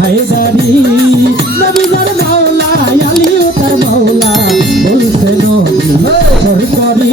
হায়দারি নবীদার মাওলা আলী তার মাওলা বলছে নবী সরকারি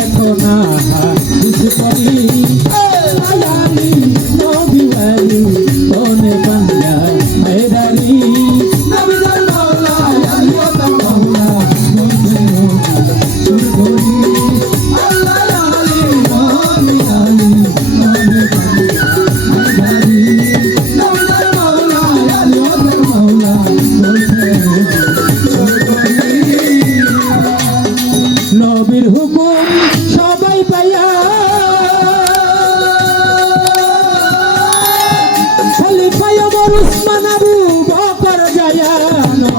দেখো না হাসি পারি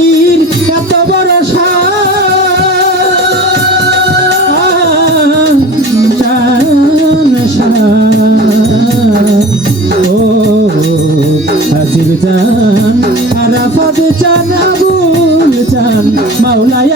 দিন এত বড় ও হাজির চান আরাফাত চান আবুল চান মাওলাই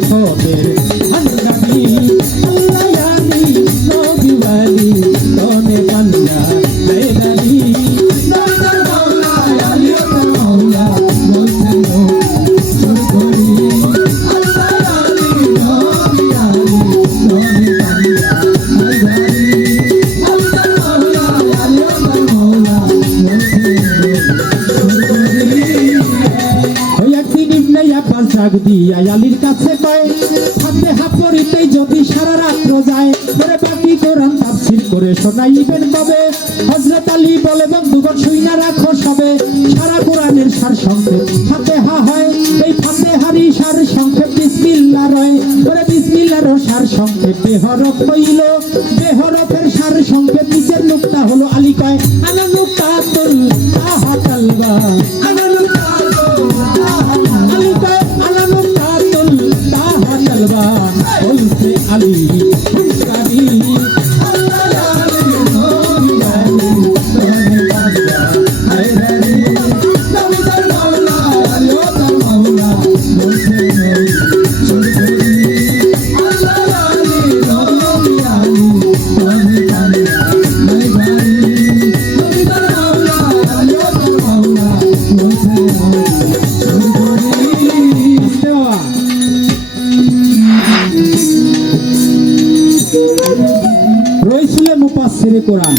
সবের হাতে হাত করিতেই যদি সারা রাত্র যায় করে বাকি কোরআন তাফসির করে শোনাইবেন কবে হজরত আলী বলে বন্ধুগণ শুইনা রাখো সবে। সারা কোরআনের সার সংক্ষেপ হাতে হা হয়। এই ফাতে হারি সার সংক্ষেপ বিসমিল্লা রয়। করে বিসমিল্লারও সার সংক্ষেপ বেহরফ হইল। বেহরফের সার সংক্ষেপ নিচের লোকটা হলো আলী কয় আনা লোকটা তুল আহা তালবা you. রইছিলে মুপাসিরে কোরআন